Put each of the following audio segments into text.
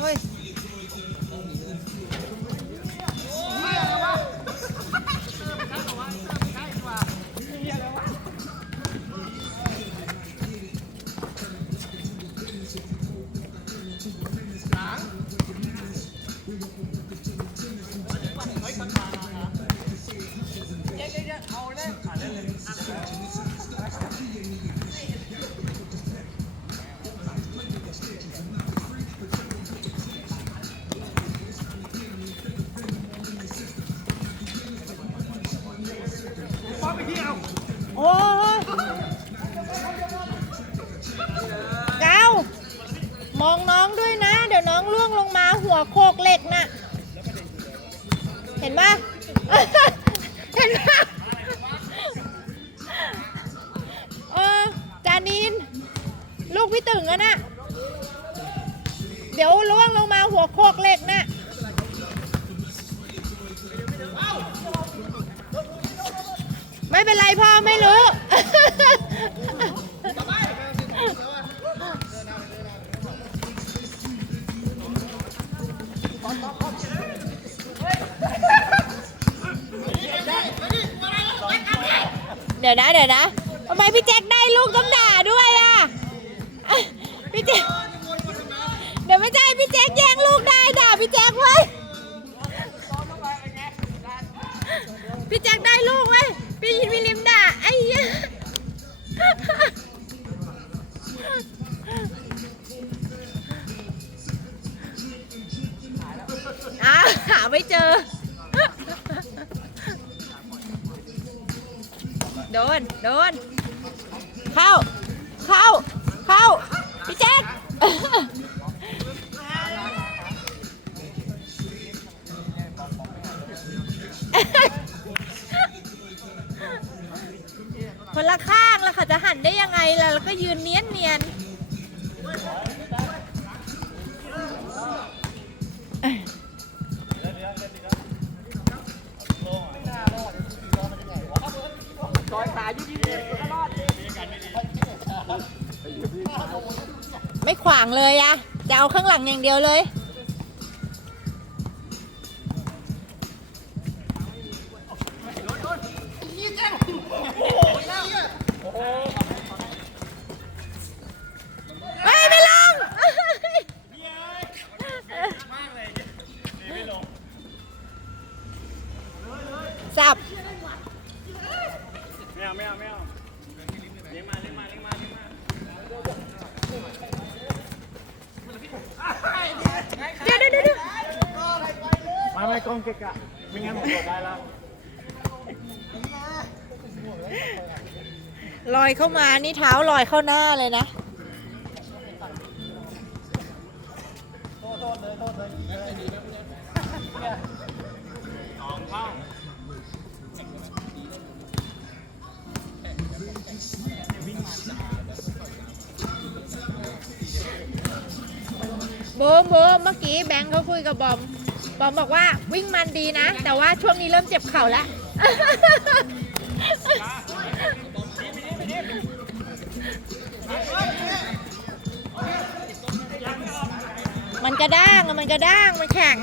เฮ้ย มาหัวกเหล็กน่ะไม่เป็นไรพ่อไม่รู้ เดี๋ยวนะเดี๋ยวนะทำไมพี่แจ็คได้ลูกต้องด่าด้วยอะ พี่แจ็ค ไม่ใช่พี่แจ็คแย่งลูกได้ด่าพี่แจ็คไว้ยพี่แจ็คได้ลูกไว้ยพี่ยินพี่ลิมด่าไอ้เหี้ยอะหาไม่เจอ โดน โดน เข้า เข้า เข้า พี่แจ็ค งไงล่ะ แล้วก็ยืนเนียนเนียนไม่ขวางเลยอะจะเอาข้างหลังอย่างเดียวเลย กะกะไม่งั้นผมกดได้แล้วลอยเข้ามานี่เท้าลอยเข้าหน้าเลยนะสองเข้าโบมโบมเมื่อกี้แบงค์เขาคุยกับบอม บอมบอกว่าวิ่งมันดีนะ แต่ว่าช่วงนี้เริ่มเจ็บเข่าแล้ว มันกระด้างอะมันกระด้าง มันแข็ง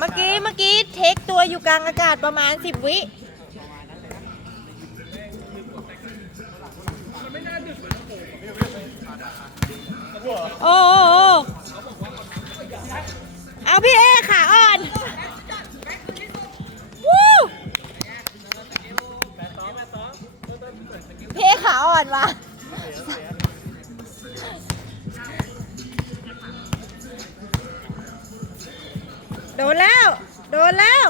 เมื่อกี้เมื่อกี้เทคตัวอยู่กลางอากาศประมาณ 10 วิโอ้โหเอาพี่เอขาอ่อนวู้พี่เอขาอ่อนว่ะ โดนแล้ว โดนแล้ว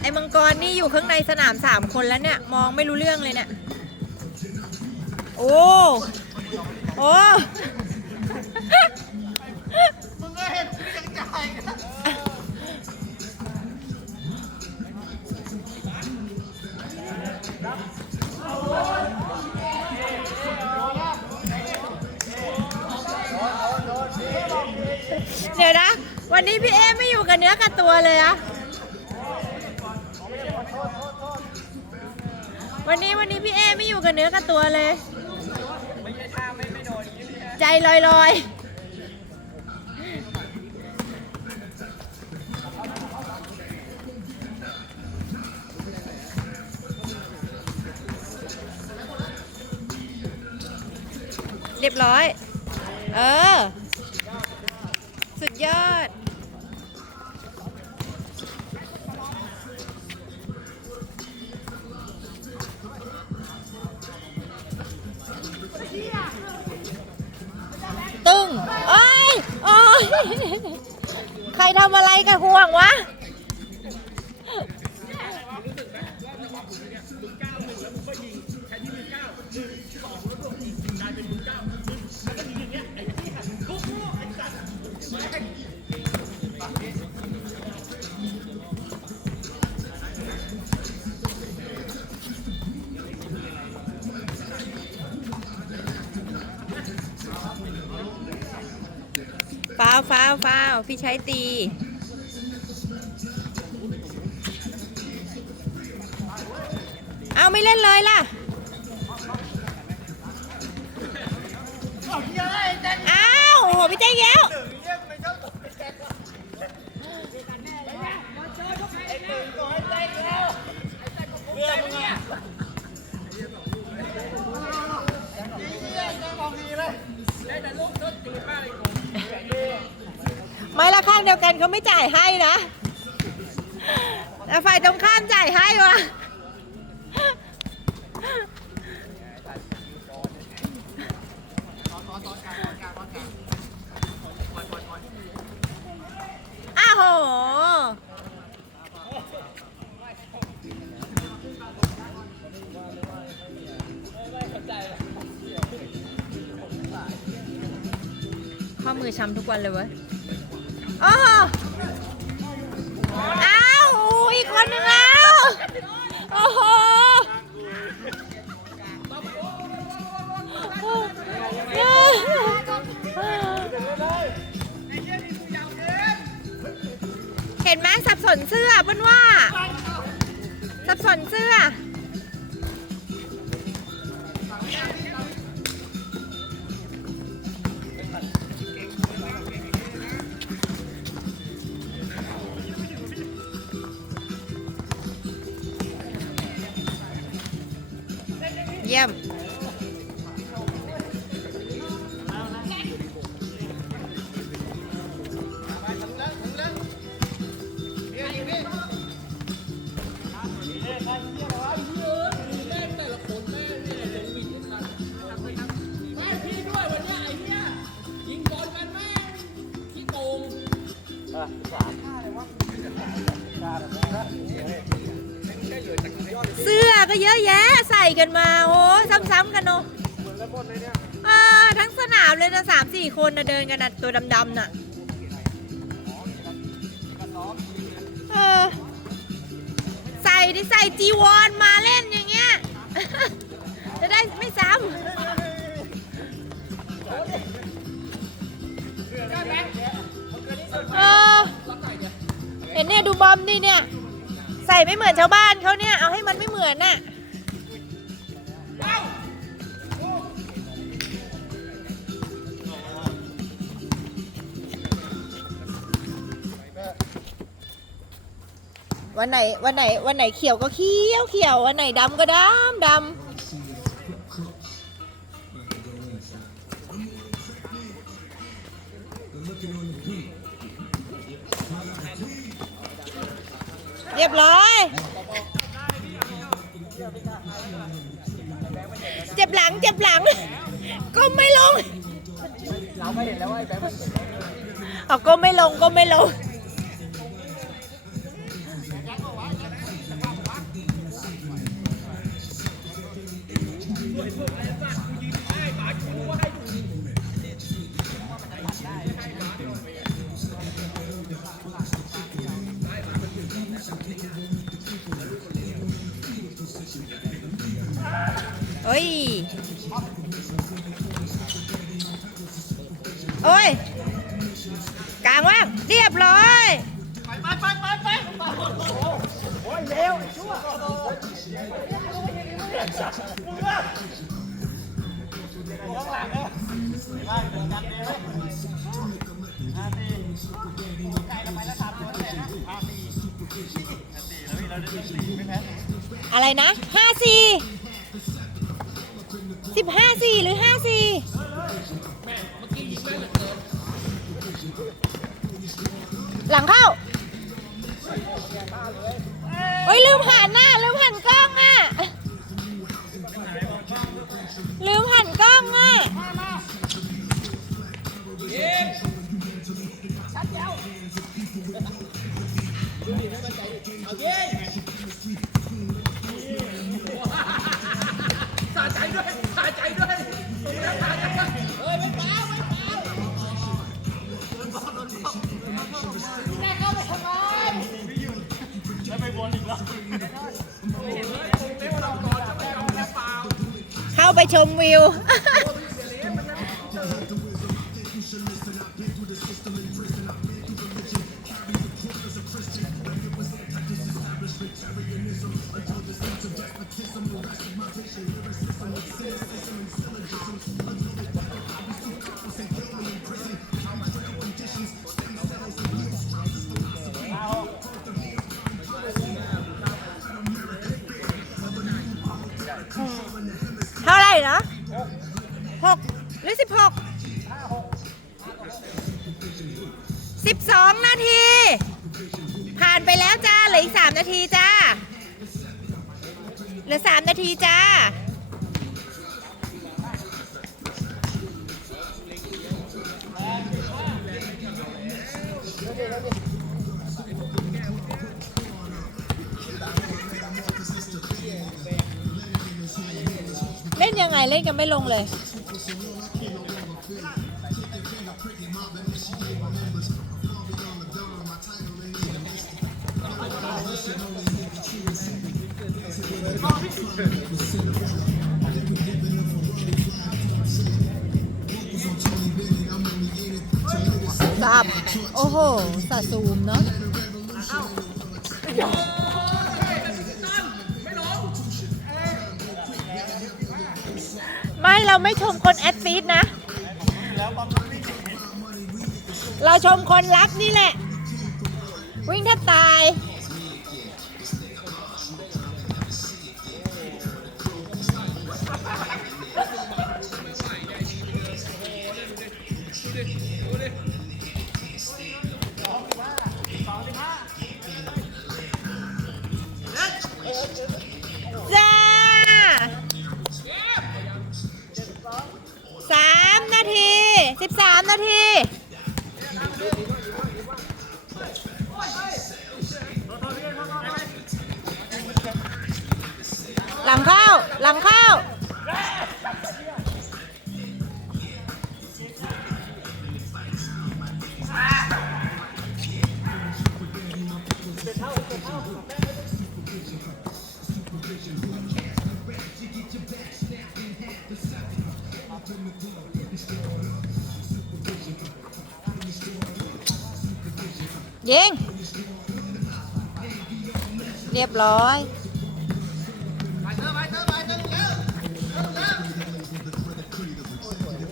ไอ้มังกรนี่อยู่ข้างในสนามสามคนแล้วเนี่ย มองไม่รู้เรื่องเลยเนี่ย โอ้ โอ้ วันนี้พี่เอไม่อยู่กับเนื้อกับตัวเลยอะวันนี้วันนี้พี่เอไม่อยู่กับเนื้อกับตัวเลย ใจลอยลอยเรียบร้อย เออ สุดยอด ใครทำอะไรกับห่วงวะ ฟาวฟาวฟาวพี่ใช้ตี เอาไม่เล่นเลยล่ะ อ้าวโอ้โหพี่แจ๊แย้วางเดียวกันเขาไม่จ่ายให้นะแต่ฝ่ายตรงข้ามจ่ายให้วะอ้าวโหข้อมือช้ำทุกวันเลยเว้ย อ้โหอ้าวอีกคนนึงแล้ว โอ้โหเห็นไหมสับสนเสื้อเปิ้นว่า สับสนเสื้อ นมาโอ้ซ้ำๆกันเนาะอ่าทั้งสนามเลยนะสามสี่คนนะเดินกันนะตัวดำๆน่ะเออใส่ดิใส่จีวรมาเล่นอย่างเงี้ย จะได้ไม่ซ้ำเออเห็นเนี่ยดูบอมดิเนี่ย ใส่ไม่เหมือนชาวบ้านเขาเนี่ย เอาให้มันไม่เหมือนน่ะ วันไหนวันไหนวันไหนเขียวก็เขียวเขียววันไหนดำก็ดำดำเรียบร้อย เจ็บหลังเจ็บหลัง ก็ไม่ลง เราไม่เห็นแล้วว่าไอ้แบงค์เอาก็ไม่ลงก็ไม่ลง โอ้ย กลางว่างเรียบร้อย ไปไปไปไปไปโอ้ยเร็วชัวร์อะไรนะห้าสี่สิ สิบห้าสี่หรือห้าสี่หลังเข้า โอ้ยลืมหันหน้าลืมหันกล้อง ไปชมวิว นาทีจ้า เหลือสามนาทีจ้า เล่นยังไงเล่นกันไม่ลงเลย สับ โอ้โหสะซูมเนาะไม่ เราไม่ชมคนแอดฟีดนะ เราชมคนรับนี่แหละ วิ่งแทบตาย 13 นาที หลังเข้า หลังเข้า Let's go. ยิง เรียบร้อย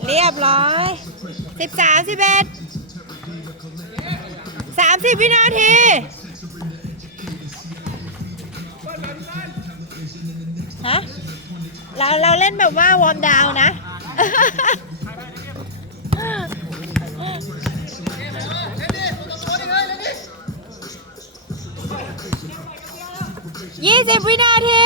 เรียบร้อยสิบสามสิบเอ็ดสามสิบวินาทีฮะเราเราเล่นแบบว่าวอร์มดาวน์นะ ยี่สิบวินาที